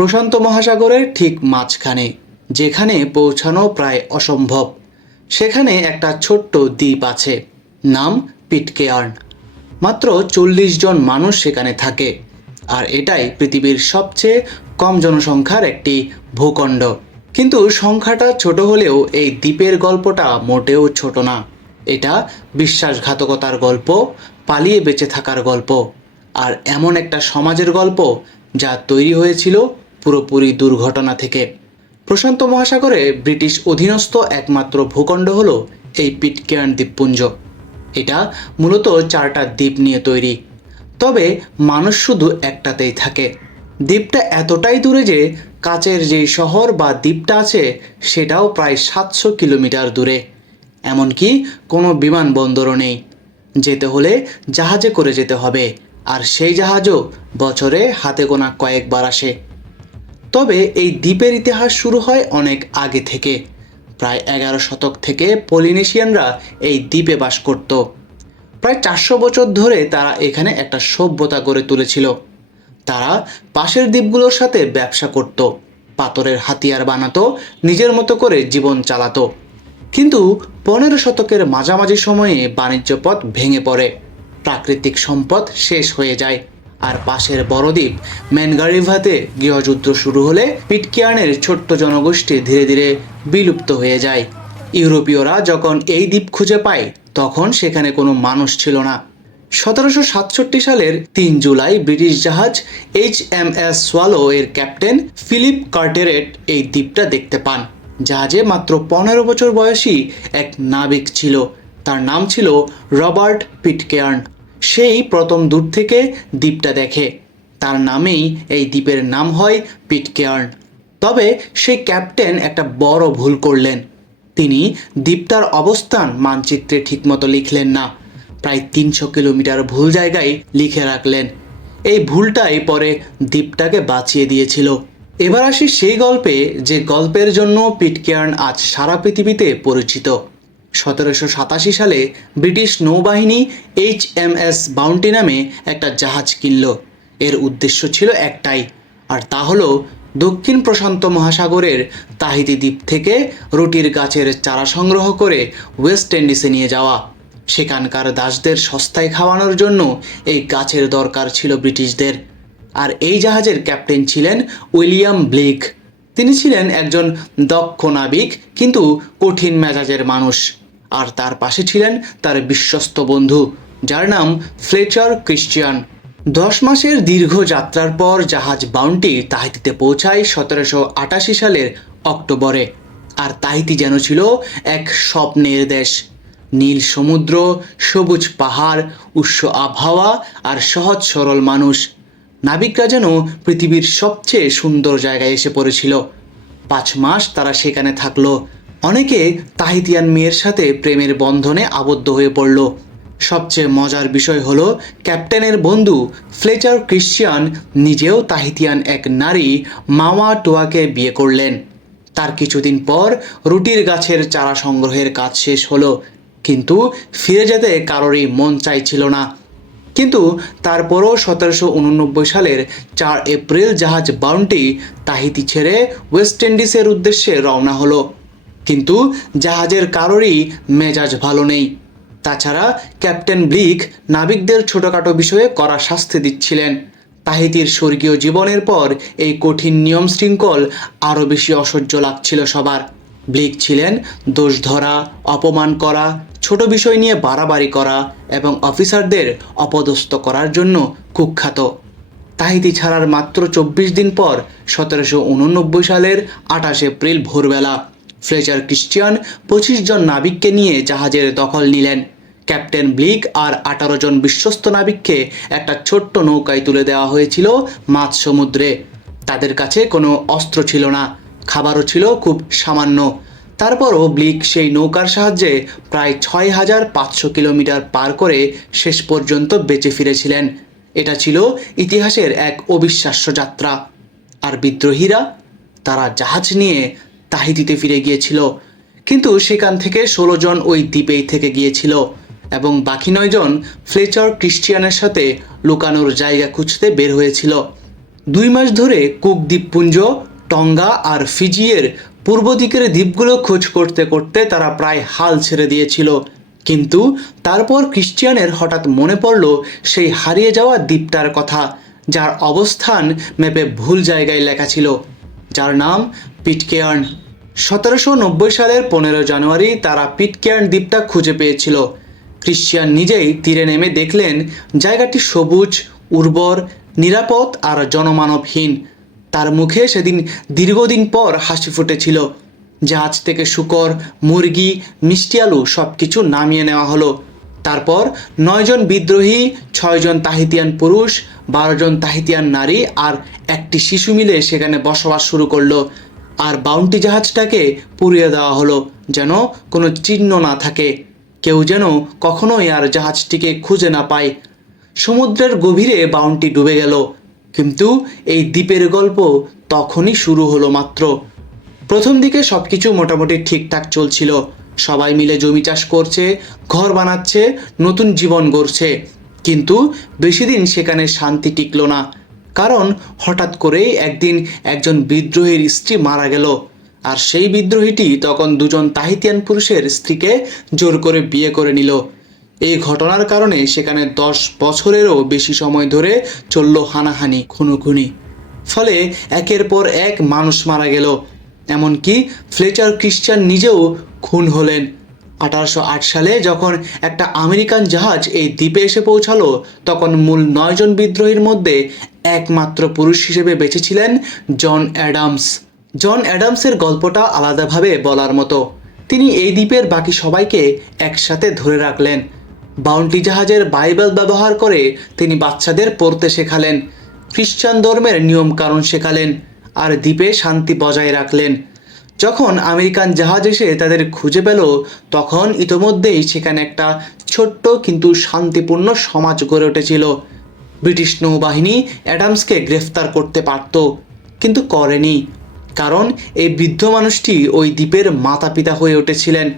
প্রশান্ত মহাসাগরের ঠিক মাঝখানে, যেখানে পৌঁছানো প্রায় অসম্ভব, সেখানে একটা ছোট্ট দ্বীপ আছে, নাম পিটকেয়ার্ন। মাত্র 40 জন মানুষ সেখানে থাকে, আর এটাই পৃথিবীর সবচেয়ে কম জনসংখ্যার একটি ভূখণ্ড। কিন্তু সংখ্যাটা ছোট হলেও এই দ্বীপের গল্পটা মোটেও ছোট না। এটা বিশ্বাসঘাতকতার গল্প, পালিয়ে বেঁচে থাকার গল্প, আর এমন একটা সমাজের গল্প যা তৈরি হয়েছিল পুরোপুরি দুর্ঘটনা থেকে। প্রশান্ত মহাসাগরে ব্রিটিশ অধীনস্থ একমাত্র ভূখণ্ড হলো এই পিটকেয়ার্ন দ্বীপপুঞ্জ। এটা মূলত 4টা দ্বীপ নিয়ে তৈরি, তবে মানুষ শুধু একটাতেই থাকে। দ্বীপটা এতটাই দূরে যে কাছের যেই শহর বা দ্বীপটা আছে সেটাও প্রায় 700 কিলোমিটার দূরে। এমনকি কোনো বিমানবন্দরও নেই। যেতে হলে জাহাজে করে যেতে হবে, আর সেই জাহাজও বছরে হাতে গোনা কয়েকবার আসে। তবে এই দ্বীপের ইতিহাস শুরু হয় অনেক আগে থেকে। প্রায় 11 শতক থেকে পলিনেশিয়ানরা এই দ্বীপে বাস করত। প্রায় 400 বছর ধরে তারা এখানে একটা সভ্যতা গড়ে তুলেছিল। তারা পাশের দ্বীপগুলোর সাথে ব্যবসা করত, পাথরের হাতিয়ার বানাতো, নিজের মতো করে জীবন চালাতো। কিন্তু 15 শতকের মাঝামাঝি সময়ে বাণিজ্য পথ ভেঙে পড়ে, প্রাকৃতিক সম্পদ শেষ হয়ে যায়, আর পাশের বড় দ্বীপ ম্যানগারিভাতে গৃহযুদ্ধ শুরু হলে পিটকেয়ার্নের ছোট্ট জনগোষ্ঠী ধীরে ধীরে বিলুপ্ত হয়ে যায়। ইউরোপীয়রা যখন এই দ্বীপ খুঁজে পায় তখন সেখানে কোনো মানুষ ছিল না। 1767 সালের 3 জুলাই ব্রিটিশ জাহাজ HMS সোয়ালো এর ক্যাপ্টেন ফিলিপ কার্টেরেট এই দ্বীপটা দেখতে পান। জাহাজে মাত্র 15 বছর বয়সী এক নাবিক ছিল, তার নাম ছিল রবার্ট পিটকেয়ার্ন। সেই প্রথম দূর থেকে দ্বীপটা দেখে, তার নামেই এই দ্বীপের নাম হয় পিটকেয়ার্ন। তবে সেই ক্যাপ্টেন একটা বড় ভুল করলেন। তিনি দ্বীপটার অবস্থান মানচিত্রে ঠিকমতো লিখলেন না, প্রায় 300 কিলোমিটার ভুল জায়গায় লিখে রাখলেন। এই ভুলটাই পরে দ্বীপটাকে বাঁচিয়ে দিয়েছিল। এবার আসি সেই গল্পে, যে গল্পের জন্য পিটকেয়ার্ন আজ সারা পৃথিবীতে পরিচিত। 1787 সালে ব্রিটিশ নৌবাহিনী HMS বাউন্টি নামে একটা জাহাজ কিনল। এর উদ্দেশ্য ছিল একটাই, আর তা হলো দক্ষিণ প্রশান্ত মহাসাগরের তাহিতি দ্বীপ থেকে রুটির গাছের চারা সংগ্রহ করে ওয়েস্ট ইন্ডিজে নিয়ে যাওয়া। সেখানকার দাসদের সস্তায় খাওয়ানোর জন্য এই গাছের দরকার ছিল ব্রিটিশদের। আর এই জাহাজের ক্যাপ্টেন ছিলেন উইলিয়াম ব্লেক। তিনি ছিলেন একজন দক্ষ নাবিক, কিন্তু কঠিন মেজাজের মানুষ। আর তার পাশে ছিলেন তার বিশ্বস্ত বন্ধু, যার নাম ফ্লেচার ক্রিশ্চিয়ান। 10 মাসের দীর্ঘ যাত্রার পর জাহাজ বাউন্টি তাহিতিতে পৌঁছায় 1788 সালের অক্টোবরে। আর তাহিতি যেন ছিল এক স্বপ্নের দেশ। নীল সমুদ্র, সবুজ পাহাড়, উষ্ণ আবহাওয়া আর সহজ সরল মানুষ। নাবিকরা যেন পৃথিবীর সবচেয়ে সুন্দর জায়গায় এসে পড়েছিল। 5 মাস তারা সেখানে থাকলো। অনেকে তাহিতিয়ান মেয়ের সাথে প্রেমের বন্ধনে আবদ্ধ হয়ে পড়ল। সবচেয়ে মজার বিষয় হলো ক্যাপ্টেনের বন্ধু ফ্লেচার ক্রিশ্চিয়ান নিজেও তাহিতিয়ান এক নারী মাওয়া টোয়াকে বিয়ে করলেন। তার কিছুদিন পর রুটির গাছের চারা সংগ্রহের কাজ শেষ হলো, কিন্তু ফিরে যেতে কারোরই মন চাইছিল না। কিন্তু তারপরও 1789 সালের 4 এপ্রিল জাহাজ বাউন্টি তাহিতি ছেড়ে ওয়েস্ট ইন্ডিজের উদ্দেশ্যে রওনা হলো। কিন্তু জাহাজের কারোরই মেজাজ ভালো নেই। তাছাড়া ক্যাপ্টেন ব্লিক নাবিকদের ছোটোখাটো বিষয়ে কড়া শাস্তি দিচ্ছিলেন। তাহিতির স্বর্গীয় জীবনের পর এই কঠিন নিয়ম শৃঙ্খল আরও বেশি অসহ্য লাগছিল সবার। ব্লিক ছিলেন দোষ ধরা, অপমান করা, ছোট বিষয় নিয়ে বাড়াবাড়ি করা এবং অফিসারদের অপদস্থ করার জন্য কুখ্যাত। তাহিতি ছাড়ার মাত্র 24 দিন পর 1789 সালের 28 এপ্রিল ভোরবেলা ফ্লেচার ক্রিশ্চিয়ান 25 জন নাবিককে নিয়ে জাহাজের দখল নিলেন। ক্যাপ্টেন ব্লিক আর 18 জন বিশ্বস্ত নাবিককে একটা ছোট্ট নৌকায় তুলে দেওয়া হয়েছিল মাঝ সমুদ্রে। তাদের কাছে কোনো অস্ত্র ছিল না, খাবারও ছিল খুব সামান্য। তারপরও ব্লিক সেই নৌকার সাহায্যে প্রায় 6500 কিলোমিটার পার করে শেষ পর্যন্ত বেঁচে ফিরেছিলেন। এটা ছিল ইতিহাসের এক অবিশ্বাস্য যাত্রা। আর বিদ্রোহীরা, তারা জাহাজ নিয়ে তাহিতিতে ফিরে গিয়েছিল, কিন্তু সেখান থেকে 16 জন ওই দ্বীপেই থেকে গিয়েছিল এবং বাকি 9 জন ফ্লেচার ক্রিশ্চিয়ানের সাথে লুকানোর জায়গা খুঁজতে বের হয়েছিল। 2 মাস ধরে কুক দ্বীপপুঞ্জ, টঙ্গা আর ফিজিয়ের পূর্ব দিকের দ্বীপগুলো খোঁজ করতে করতে তারা প্রায় হাল ছেড়ে দিয়েছিল। কিন্তু তারপর ক্রিশ্চিয়ানের হঠাৎ মনে পড়ল সেই হারিয়ে যাওয়া দ্বীপটার কথা, যার অবস্থান ম্যাপে ভুল জায়গায় লেখা ছিল, যার নাম পিটকেয়ার্ন। 1790 সালের 15 জানুয়ারি তারা পিটকেয়ার্ন দ্বীপটা খুঁজে পেয়েছিল। ক্রিশ্চিয়ান নিজেই তীরে নেমে দেখলেন জায়গাটি সবুজ, উর্বর, নিরাপদ আর জনমানবহীন। তার মুখে সেদিন দীর্ঘদিন পর হাসি ফুটেছিল। জাহাজ থেকে শূকর, মুরগি, মিষ্টি আলু সব কিছু নামিয়ে নেওয়া হলো। তারপর 9 জন বিদ্রোহী, 6 জন তাহিতিয়ান পুরুষ, 12 জন তাহিতিয়ান নারী আর একটি শিশু মিলে সেখানে বসবাস শুরু করলো। আর বাউন্টি জাহাজটাকে পুড়িয়ে দেওয়া হলো, যেন কোনো চিহ্ন না থাকে, কেউ যেন কখনোই আর জাহাজটিকে খুঁজে না পায়। সমুদ্রের গভীরে বাউন্টি ডুবে গেল, কিন্তু এই দ্বীপের গল্প তখনই শুরু হলো মাত্র। প্রথম দিকে সব কিছু মোটামুটি ঠিকঠাক চলছিল। সবাই মিলে জমি চাষ করছে, ঘর বানাচ্ছে, নতুন জীবন গড়ছে। কিন্তু বেশি দিন সেখানে শান্তি টিকলো না, কারণ হঠাৎ করেই একদিন একজন বিদ্রোহীর স্ত্রী মারা গেল। আর সেই বিদ্রোহীটি তখন 2 জন তাহিতিয়ান পুরুষের স্ত্রীকে জোর করে বিয়ে করে নিল। এই ঘটনার কারণে সেখানে 10 বছরেরও বেশি সময় ধরে চলল হানাহানি, খুনোখুনি। ফলে একের পর এক মানুষ মারা গেল, এমনকি ফ্লেচার ক্রিশ্চিয়ান নিজেও খুন হলেন। 1808 সালে যখন একটা আমেরিকান জাহাজ এই দ্বীপে এসে পৌঁছালো, তখন মূল 9 জন বিদ্রোহীর মধ্যে একমাত্র পুরুষ হিসেবে বেঁচে ছিলেন জন অ্যাডামস। জন অ্যাডামসের গল্পটা আলাদাভাবে বলার মতো। তিনি এই দ্বীপের বাকি সবাইকে একসাথে ধরে রাখলেন। বাউন্টি জাহাজের বাইবেল ব্যবহার করে তিনি বাচ্চাদের পড়তে শেখালেন, খ্রিস্টান ধর্মের নিয়মকানুন শেখালেন আর দ্বীপে শান্তি বজায় রাখলেন। যখন আমেরিকান জাহাজ এসে তাদের খুঁজে পেল, তখন ইতোমধ্যেই সেখানে একটা ছোট্ট কিন্তু শান্তিপূর্ণ সমাজ গড়ে উঠেছিল। ব্রিটিশ নৌবাহিনী অ্যাডামসকে গ্রেফতার করতে পারত, কিন্তু করেনি, কারণ এই বৃদ্ধ মানুষটি ওই দ্বীপের মাতা পিতা হয়ে উঠেছিলেন।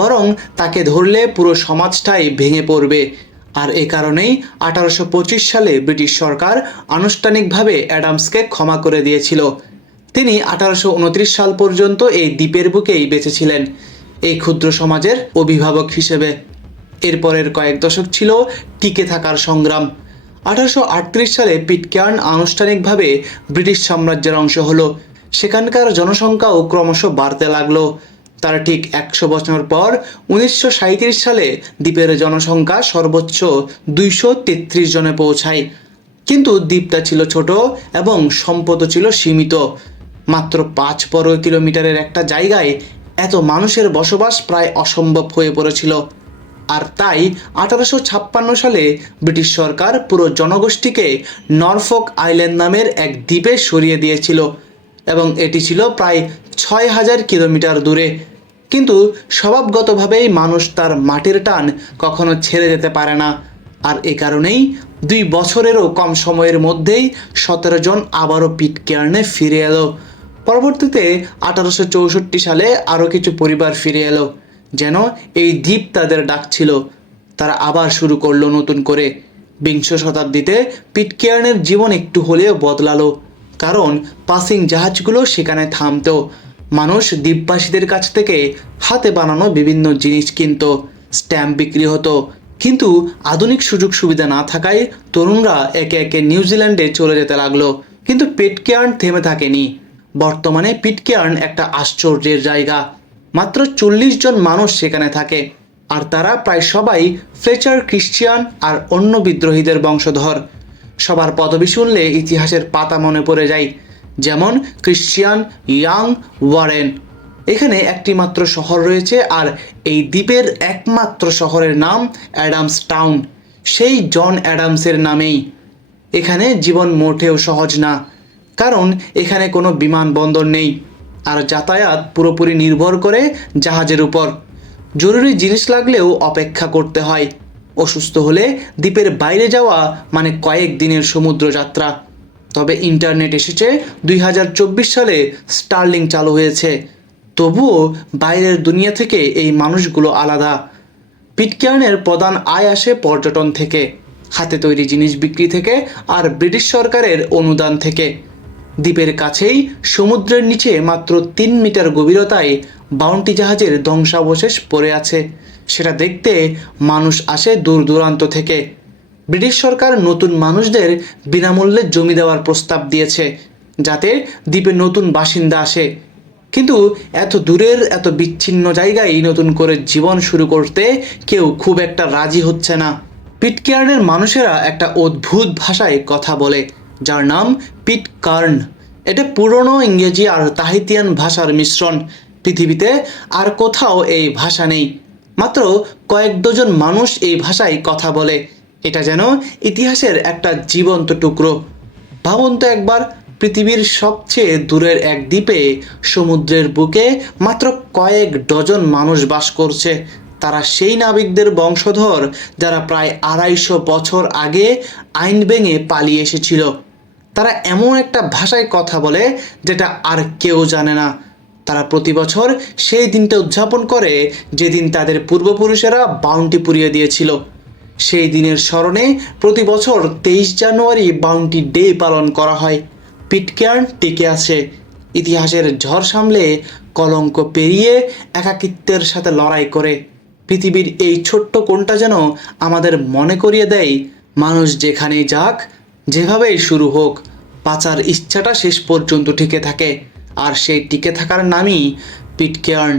বরং তাকে ধরলে পুরো সমাজটাই ভেঙে পড়বে। আর এ কারণেই 1825 সালে ব্রিটিশ সরকার আনুষ্ঠানিকভাবে অ্যাডামসকে ক্ষমা করে দিয়েছিল। তিনি 1829 সাল পর্যন্ত এই দ্বীপের বুকেই বেঁচে ছিলেন, এই ক্ষুদ্র সমাজের অভিভাবক হিসেবে। এরপরের কয়েক দশক ছিল টিকে থাকার সংগ্রাম। 1838 সালে পিটকেয়ার্ন আনুষ্ঠানিকভাবে ব্রিটিশ সাম্রাজ্যের অংশ হলো। সেখানকার জনসংখ্যাও ক্রমশ বাড়তে লাগলো। তার ঠিক 100 বছর পর 1937 সালে দ্বীপের জনসংখ্যা সর্বোচ্চ 233 জনে পৌঁছায়। কিন্তু দ্বীপটা ছিল ছোট এবং সম্পদও ছিল সীমিত। মাত্র 5 বর্গ কিলোমিটারের একটা জায়গায় এত মানুষের বসবাস প্রায় অসম্ভব হয়ে পড়েছিল। আর তাই 1856 সালে ব্রিটিশ সরকার পুরো জনগোষ্ঠীকে নরফোক আইল্যান্ড নামের এক দ্বীপে সরিয়ে দিয়েছিল, এবং এটি ছিল প্রায় 6000 কিলোমিটার দূরে। কিন্তু স্বভাবগতভাবেই মানুষ তার মাটির টান কখনো ছেড়ে যেতে পারে না। আর এ কারণেই 2 বছরেরও কম সময়ের মধ্যেই 17 জন আবারও পিটকেয়ার্নে ফিরে এলো। পরবর্তীতে 1864 সালে আরও কিছু পরিবার ফিরে এলো, যেন এই দ্বীপ তাদের ডাকছিল। তারা আবার শুরু করলো নতুন করে। বিংশ শতাব্দীতে পিটকেয়ার্নের জীবন একটু হলেও বদলালো, কারণ পাসিং জাহাজগুলো সেখানে থামতো। মানুষ দ্বীপবাসীদের কাছ থেকে হাতে বানানো বিভিন্ন জিনিস কিনত, স্ট্যাম্প বিক্রি হতো। কিন্তু আধুনিক সুযোগ সুবিধা না থাকায় তরুণরা একে একে নিউজিল্যান্ডে চলে যেতে লাগলো। কিন্তু পিটকেয়ার্ন থেমে থাকেনি। বর্তমানে পিটকেয়ার্ন একটা আশ্চর্যের জায়গা। মাত্র 40 জন মানুষ সেখানে থাকে, আর তারা প্রায় সবাই ফ্লেচার ক্রিশ্চিয়ান আর অন্য বিদ্রোহীদের বংশধর। সবার পদবি শুনলে ইতিহাসের পাতা মনে পড়ে যায়, যেমন ক্রিশ্চিয়ান, ইয়াং, ওয়ারেন। এখানে একটি মাত্র শহর রয়েছে, আর এই দ্বীপের একমাত্র শহরের নাম অ্যাডামস টাউন, সেই জন অ্যাডামসের নামেই। এখানে জীবন মোটেও সহজ না, কারণ এখানে কোনো বিমানবন্দর নেই, আর যাতায়াত পুরোপুরি নির্ভর করে জাহাজের উপর। জরুরি জিনিস লাগলেও অপেক্ষা করতে হয়। অসুস্থ হলে দ্বীপের বাইরে যাওয়া মানে কয়েক দিনের সমুদ্র যাত্রা। তবে ইন্টারনেট এসেছে 2024 সালে, স্টারলিং চালু হয়েছে। তবুও বাইরের দুনিয়া থেকে এই মানুষগুলো আলাদা। পিটকেয়ার্নের প্রধান আয় আসে পর্যটন থেকে। হাতে তৈরি জিনিস বিক্রি থেকে আর ব্রিটিশ সরকারের অনুদান থেকে। দ্বীপের কাছেই সমুদ্রের নিচে মাত্র 3 মিটার গভীরতায় বাউন্টি জাহাজের ধ্বংসাবশেষ পড়ে আছে। সেটা দেখতে মানুষ আসে দূর দূরান্ত থেকে। ব্রিটিশ সরকার নতুন মানুষদের বিনামূল্যে জমি দেওয়ার প্রস্তাব দিয়েছে, যাতে দ্বীপে নতুন বাসিন্দা আসে। কিন্তু এত দূরের এত বিচ্ছিন্ন জায়গায় নতুন করে জীবন শুরু করতে কেউ খুব একটা রাজি হচ্ছে না। পিটকেয়ার্নের মানুষেরা একটা অদ্ভুত ভাষায় কথা বলে, যার নাম পিটকার্ন। এটা পুরনো ইংরেজি আর তাহিতিয়ান ভাষার মিশ্রণ। পৃথিবীতে আর কোথাও এই ভাষা নেই। মাত্র কয়েক ডজন মানুষ এই ভাষায় কথা বলে। এটা যেন ইতিহাসের একটা জীবন্ত টুকরো। ভাবুন তো একবার, পৃথিবীর সবচেয়ে দূরের এক দ্বীপে সমুদ্রের বুকে মাত্র কয়েক ডজন মানুষ বাস করছে। তারা সেই নাবিকদের বংশধর যারা প্রায় 250 বছর আগে আইন ভেঙে পালিয়ে এসেছিল। তারা এমন একটা ভাষায় কথা বলে যেটা আর কেউ জানে না। তারা প্রতি বছর সেই দিনটা উদযাপন করে যেদিন তাদের পূর্বপুরুষেরা বাউন্টি পুড়িয়ে দিয়েছিল। সেই দিনের স্মরণে প্রতি বছর 23 জানুয়ারি বাউন্টি ডে পালন করা হয়। পিটকেয়ার্ন টিকে আছে, ইতিহাসের ঝড় সামলে, কলঙ্ক পেরিয়ে, একাকিত্বের সাথে লড়াই করে। পৃথিবীর এই ছোট্ট কোণটা যেন আমাদের মনে করিয়ে দেয়, মানুষ যেখানেই যাক, যেভাবেই শুরু হোক, বাঁচার ইচ্ছাটা শেষ পর্যন্ত টিকে থাকে। আর সেই টিকে থাকার নামই পিটকেয়ার্ন।